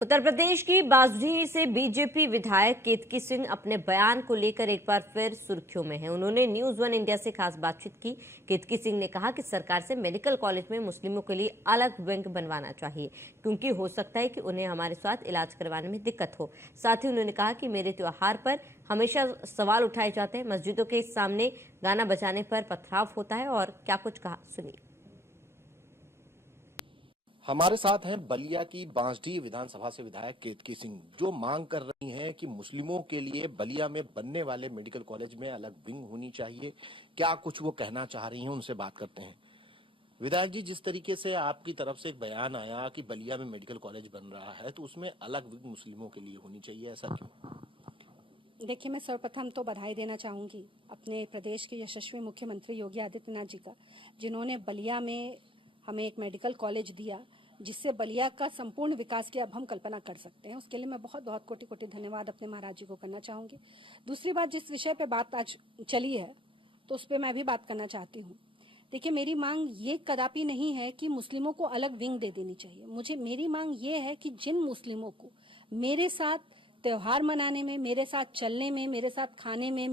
उत्तर प्रदेश की बासडीह से बीजेपी विधायक केतकी सिंह अपने बयान को लेकर एक बार फिर सुर्खियों में हैं। उन्होंने न्यूज वन इंडिया से खास बातचीत की। केतकी सिंह ने कहा कि सरकार से मेडिकल कॉलेज में मुस्लिमों के लिए अलग विंग बनवाना चाहिए, क्योंकि हो सकता है कि उन्हें हमारे साथ इलाज करवाने में दिक्कत हो। साथ ही उन्होंने कहा कि मेरे त्योहार पर हमेशा सवाल उठाए जाते हैं, मस्जिदों के सामने गाना बजाने पर पथराव होता है, और क्या कुछ कहा सुनिए। हमारे साथ हैं बलिया की बांसडीह विधानसभा से विधायक केतकी सिंह, जो मांग कर रही हैं कि मुस्लिमों के लिए बलिया में बनने वाले मेडिकल कॉलेज में अलग विंग होनी चाहिए। क्या कुछ वो कहना चाह रही हैं, उनसे बात करते हैं। विधायक जी, जिस तरीके से आपकी तरफ से एक बयान आया कि बलिया में मेडिकल कॉलेज बन रहा है, तो उसमें अलग विंग मुस्लिमों के लिए होनी चाहिए, ऐसा क्यों? देखिए, मैं सर्वप्रथम तो बधाई देना चाहूँगी अपने प्रदेश के यशस्वी मुख्यमंत्री योगी आदित्यनाथ जी का, जिन्होंने बलिया में हमें एक मेडिकल कॉलेज दिया, जिससे बलिया का संपूर्ण विकास की अब हम कल्पना कर सकते हैं। उसके लिए मैं बहुत बहुत कोटि कोटि धन्यवाद अपने महाराज जी को करना चाहूँगी। दूसरी बात, जिस विषय पे बात आज चली है, तो उस पर मैं भी बात करना चाहती हूँ। देखिए, मेरी मांग ये कदापि नहीं है कि मुस्लिमों को अलग विंग दे देनी चाहिए। मेरी मांग ये है कि जिन मुस्लिमों को मेरे साथ त्योहार मनाने में, मेरे साथ चलने में, मेरे साथ खाने में,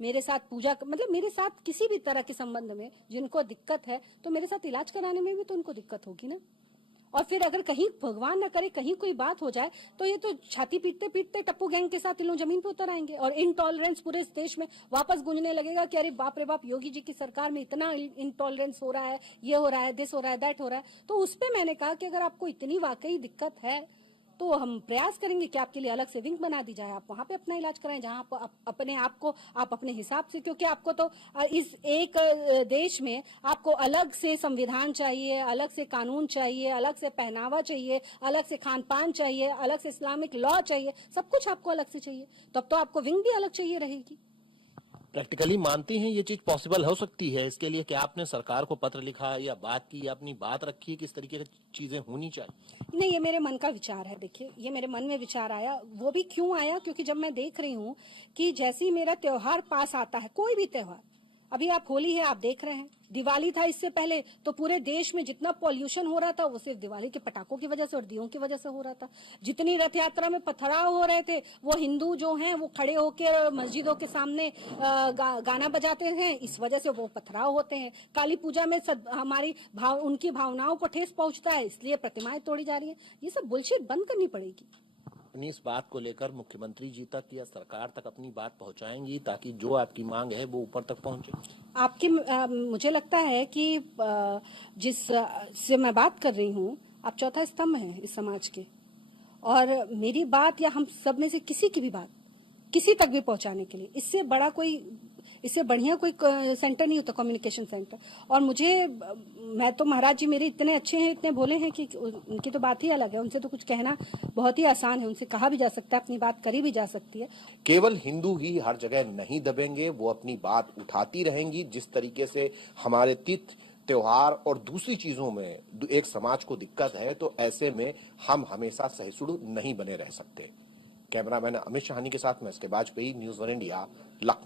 मेरे साथ पूजा, मतलब मेरे साथ किसी भी तरह के संबंध में जिनको दिक्कत है, तो मेरे साथ इलाज कराने में भी तो उनको दिक्कत होगी ना। और फिर अगर कहीं भगवान ना करे कहीं कोई बात हो जाए, तो ये तो छाती पीटते पीटते टप्पू गैंग के साथ इन लोग जमीन पे उतर आएंगे और इनटॉलरेंस पूरे इस देश में वापस गूंजने लगेगा कि अरे बाप रे बाप, योगी जी की सरकार में इतना इनटॉलरेंस हो रहा है, ये हो रहा है, दिस हो रहा है, दैट हो रहा है। तो उस पर मैंने कहा कि अगर आपको इतनी वाकई दिक्कत है, तो हम प्रयास करेंगे कि आपके लिए अलग से विंग बना दी जाए, आप वहां पे अपना इलाज कराएं, जहां आप अपने आप को आप अपने हिसाब से, क्योंकि आपको तो इस एक देश में आपको अलग से संविधान चाहिए, अलग से कानून चाहिए, अलग से पहनावा चाहिए, अलग से खान पान चाहिए, अलग से इस्लामिक लॉ चाहिए, सब कुछ आपको अलग से चाहिए। तब तो आपको विंग भी अलग चाहिए रहेगी। प्रैक्टिकली मानती हैं ये चीज पॉसिबल हो सकती है? इसके लिए क्या आपने सरकार को पत्र लिखा या बात की या अपनी बात रखी है, किस तरीके की चीजें होनी चाहिए? नहीं, ये मेरे मन का विचार है। देखिए, ये मेरे मन में विचार आया, वो भी क्यों आया, क्योंकि जब मैं देख रही हूँ कि जैसे ही मेरा त्योहार पास आता है, कोई भी त्योहार, अभी आप होली है, आप देख रहे हैं, दिवाली था इससे पहले, तो पूरे देश में जितना पॉल्यूशन हो रहा था वो सिर्फ दिवाली के पटाखों की वजह से और दियों की वजह से हो रहा था। जितनी रथ यात्रा में पथराव हो रहे थे, वो हिंदू जो हैं वो खड़े होकर मस्जिदों के सामने गाना बजाते हैं, इस वजह से वो पथराव होते हैं। काली पूजा में हमारी उनकी भावनाओं को ठेस पहुंचता है, इसलिए प्रतिमाएं तोड़ी जा रही हैं। ये सब बुलशिट बंद करनी पड़ेगी। अपनी इस बात को लेकर मुख्यमंत्री जी तक या सरकार तक अपनी बात पहुंचाएंगी, ताकि जो आपकी मांग है वो ऊपर तक पहुंचे? मुझे लगता है कि जिस से मैं बात कर रही हूँ, आप चौथा स्तंभ हैं इस समाज के, और मेरी बात या हम सब में से किसी की भी बात किसी तक भी पहुंचाने के लिए इससे बढ़िया कोई सेंटर नहीं होता, कम्युनिकेशन सेंटर। और मैं तो महाराज जी मेरे इतने अच्छे हैं, इतने भोले हैं कि उनकी तो बात ही अलग है। उनसे तो कुछ कहना बहुत ही आसान है, उनसे कहा भी जा सकता है, अपनी बात करी भी जा सकती है। केवल हिंदू ही हर जगह नहीं दबेंगे, वो अपनी बात उठाती रहेंगी। जिस तरीके से हमारे तीर्थ त्योहार और दूसरी चीजों में एक समाज को दिक्कत है, तो ऐसे में हम हमेशा सहिष्णु नहीं बने रह सकते। कैमरामैन अमित शाहानी के साथ मैं इसके Bajpai, news one India, Lucknow.